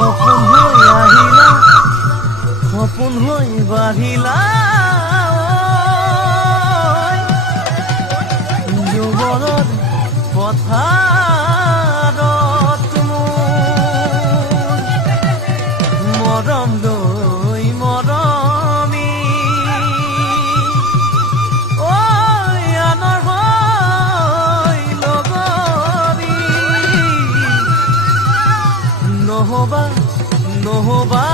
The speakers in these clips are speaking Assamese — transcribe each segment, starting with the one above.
সপোন হৈ আহিলা সপোন হৈ বাঢ়িলা যুৱৰত পথাৰত মৰম লৈ মৰমি আনৰ হৈ লগৰী নহবা নহবা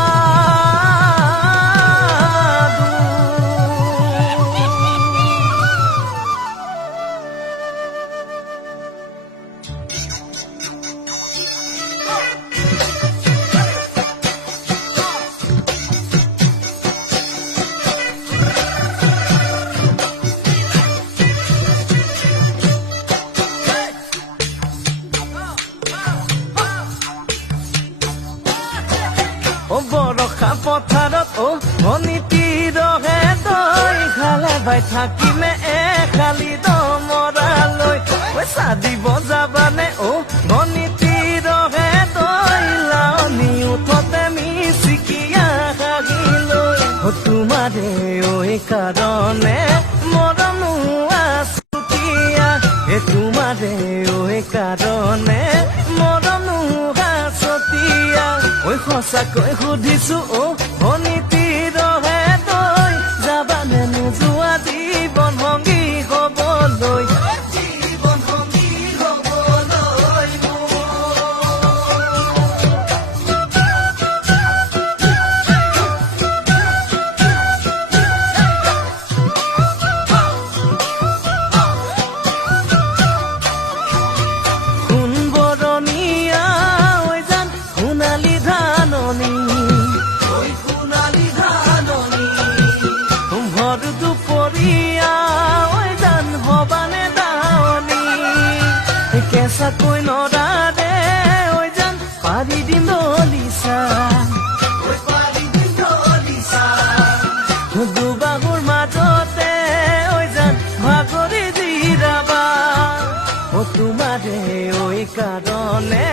বৰষা পথাৰত অনীতি ৰহে তই খালে বাই থাকিমে খালি দমৰালৈ পইচা দিব যাবানে অনীতি ৰহে তই লাৱনি উঠতে মিচিকিয়া হাগিলৈ তোমাৰে কাৰণে মৰম আছুতীয়া তোমাৰে কাৰণে মৰম আছতীয়া সঁচাকৈ সুধিছো অনীতি ৰহে তই যাবানে নোযোৱা জীৱন সংগী হবলৈ জীৱন সংগী হবলৈ সোণ বৰণীয়া ঐ জান সোণালী ধাননি ভৰ দুপৰীয়া ঐ জান হবানে দাৱনি কেঁচাকৈ নৰাৰে ঐ জান পাৰি দিম দলিচা দুবাহুৰ মাজতে ঐ জান ভাগৰি জিৰাবা তোমাৰে কাৰণে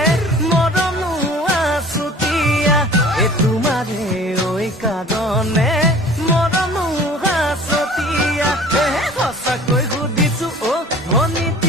মৰম আছুতীয়া তোমাৰে কাৰণে মৰম আছতীয়া সঁচাকৈ সুধিছো অনীতি